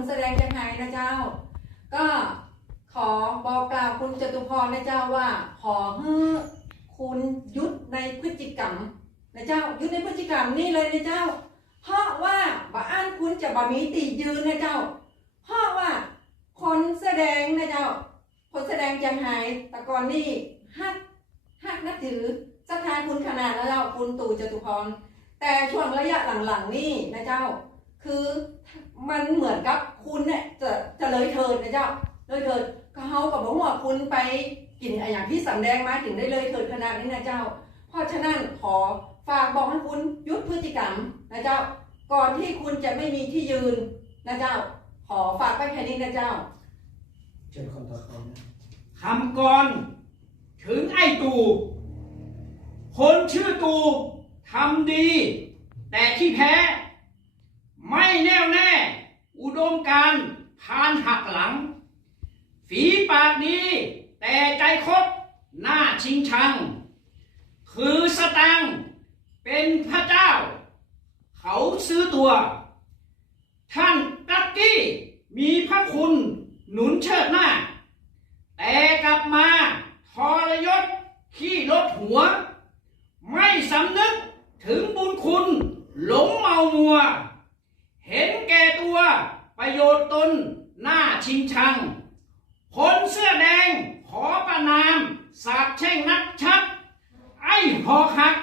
คนแสดงจังไห้นะเจ้า ก็ขอบอกกล่าวคุณจตุพรนะเจ้าว่า ขอให้คุณยุดในพฤติกรรมนะเจ้ายุดในพฤติกรรมนี่เลยนะเจ้า เพราะว่าบ้านคุณจะบ่มีตียืนนะเจ้า เพราะว่าคนแสดงนะเจ้า คนแสดงจังไห้แต่ก่อนนี่ฮักฮักนับถือศรัทธาคุณขนาดแล้วเจ้าคุณตู่จตุพรแต่ช่วงระยะหลังๆนี่นะเจ้า คือมันเหมือนกับคุณเนี่ยจะจะเลยเถิดนะเจ้า เลยเถิดเขากับบอกว่าคุณไปกินอะไรอย่างที่สำแดงมาถึงได้เลยเถิดขนาดนี้นะเจ้า เพราะฉะนั้นขอฝากบอกให้คุณยุดพฤติกรรมนะเจ้า ก่อนที่คุณจะไม่มีที่ยืนนะเจ้า ขอฝากไปแค่นี้นะเจ้าเชิญคนต่อไปนะคำก่อนถึงไอ้ตูคนชื่อตูทำดี แต่ที่แพ้ ไม่แน่วแน่ อุดมการพานหักหลัง ฝีปากดี แต่ใจคดหน้าชิงชัง คือสตัง เป็นพระเจ้า เขาซื้อตัว ท่านกักกี้มีพระคุณหนุนเชิดหน้า แต่กลับมาทรยศขี้ลดหัว ไม่สำนึกถึงบุญคุณหลงเมามัว เห็นแก่ตัว ประโยชน์ตน หน้าชิงชัง คนเสื้อแดง ขอประนาม สาบแช่งนักชัก ไอ้หอหัก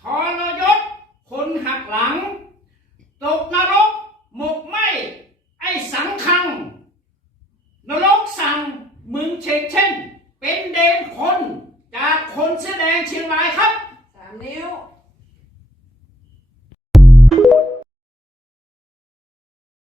ทรยศ คนหักหลัง ตกนรก หมกไหมไอ้สังคัง นรกสั่ง มึงเชกเช่น เป็นเดนคน จากคนเสื้อแดงเชียงรายครับ สามนิ้ว